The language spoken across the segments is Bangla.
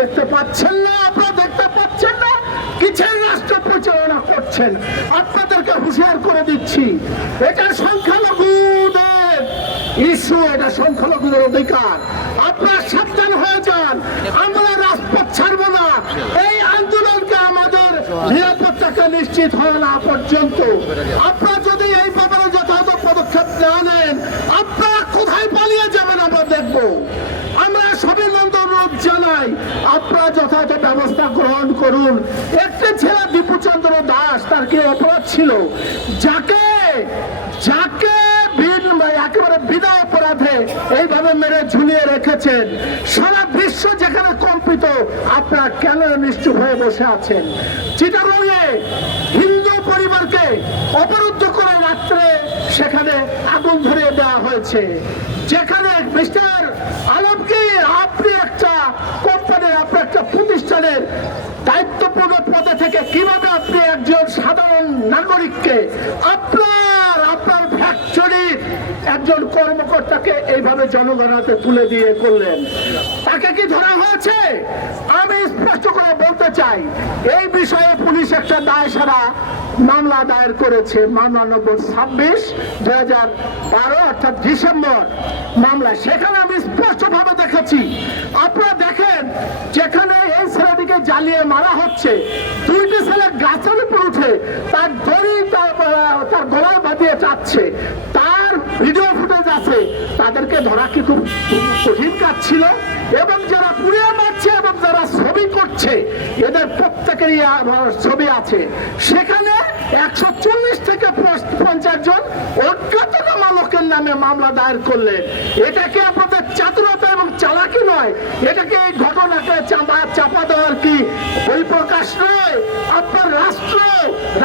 দেখতে পাচ্ছেন না, আপনারা দেখতে পাচ্ছেন না, কিসের রাষ্ট্র পরিচালনা করছেন? আপনাদেরকে হুঁশিয়ার করে দিচ্ছি, এটা সংখ্যালঘুদের অধিকার। আপনারা সাবধান হয়ে যান ছাড়বো না। এই আন্দোলনকে আমাদের নিরাপত্তাকে নিশ্চিত হয় না পর্যন্ত। আপনারা যদি এই ব্যাপারে যথাযথ পদক্ষেপ না নেন আপনারা কোথায় পালিয়ে যাবেন আমরা দেখব আমরা সবিনন্দ জানাই আপনারা যথাযথ ব্যবস্থা গ্রহণ করুন। একটি ছেলে দীপুচন্দ্র দাস, তার কি অপরাধ ছিল? যাকে যাকে একেবারে অপরাধে এইভাবে মেরে ঝুলিয়ে রেখেছেন, সারা বিশ্ব যেখানে কম্পিত, আপনারা কেন নিশ্চুপ হয়ে বসে আছেন? চিটারঙে হিন্দু পরিবারকে অবরুদ্ধ করে রাত্রে সেখানে আগুন ধরিয়ে দেওয়া হয়েছে। যেখানে মিস্টার আলমকে আপনি একটা কোম্পানির আপনি একটা প্রতিষ্ঠানের দায়িত্বপূর্ণ পদে থেকে কীভাবে আপনি একজন সাধারণ নাগরিককে আপনার আপনার ফ্যাক্টরির একজন কর্মকর্তাকে এইভাবে জনগণের হাতে তুলে দিয়ে করলেন? তাকে কি ধরা হয়েছে? আমি স্পষ্ট করে বলতে চাই, এই বিষয়ে পুলিশ একটা দায় সারা মামলা দায়ের করেছে। মামলা নম্বর ছাব্বিশ, দুই হাজার বারো, অর্থাৎ ডিসেম্বর মামলা সেখানে আমি স্পষ্ট ভাবে দেখেছি, আপনারা দেখেন, যেখানে এই ছেলেটিকে জ্বালিয়ে মারা হচ্ছে দুইটি উঠে তার দড়ি তার গলায় বাঁধিয়ে চাচ্ছে তার ভিডিও ফুটেজ আছে তাদেরকে ধরা কি খুব কঠিন কাজ ছিল? এবং যারা পুড়িয়ে মারছে এবং যারা ছবি করছে, এদের প্রত্যেকেরই ছবি আছে। সেখানে একশো চল্লিশ থেকে পঞ্চাশ জন অজ্ঞাতনামা লোকের নামে মামলা দায়ের করলেন। এটাকে আপনাদের চাতুরতা চালাকি নয়? এটাকে এই ঘটনাকে চাপা চাপা দেওয়ার কি বহিঃপ্রকাশ নয়? আপনার রাষ্ট্র,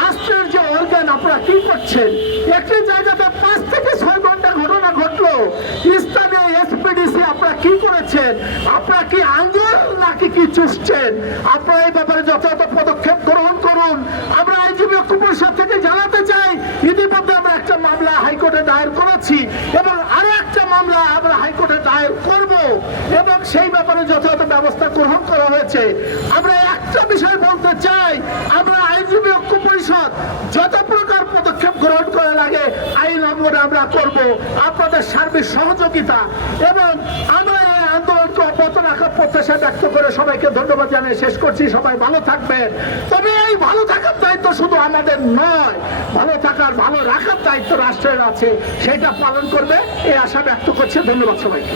রাষ্ট্রের যে অর্গান আপনারা কি করছেন? একটি জায়গাতে পাঁচ থেকে ছয় ঘণ্টা ঘটনা ঘটলো। স্থানীয় এসপিডিসি আপনারা কি করেছেন? আপনারা কি আঙ্গুল নাকি কি চুষছেন? আপনারা এই ব্যাপারে যথাযথ পদক্ষেপ গ্রহণ করুন। আমরা আইনজীবী পরিষদ থেকে জানাতে চাই ইতিমধ্যে আমরা একটা মামলা হাইকোর্টে দায়ের করেছি এবং আরও একটা মামলা আমরা হাইকোর্টে দায়ের করব এবং সেই ব্যাপারে যথাযথ ব্যবস্থা গ্রহণ করা হয়েছে। আমরা একটা বিষয় বলতে চাই, আমরা আইনজীবী ঐক্য পরিষদ যত প্রকার পদক্ষেপ গ্রহণ করা লাগে, আইন অঙ্গনে আমরা করব। আপনাদের সার্বিক সহযোগিতা এবং আমরা এই আন্দোলনকে অব্যাহত রাখার প্রত্যাশা ব্যক্ত করে সবাইকে ধন্যবাদ জানিয়ে শেষ করছি। সবাই ভালো থাকবেন। তবে এই ভালো থাকার দায়িত্ব শুধু আমাদের নয়, ভালো থাকার, ভালো রাখার দায়িত্ব রাষ্ট্রের আছে। সেটা পালন করবে, এই আশা ব্যক্ত করছে। ধন্যবাদ সবাইকে।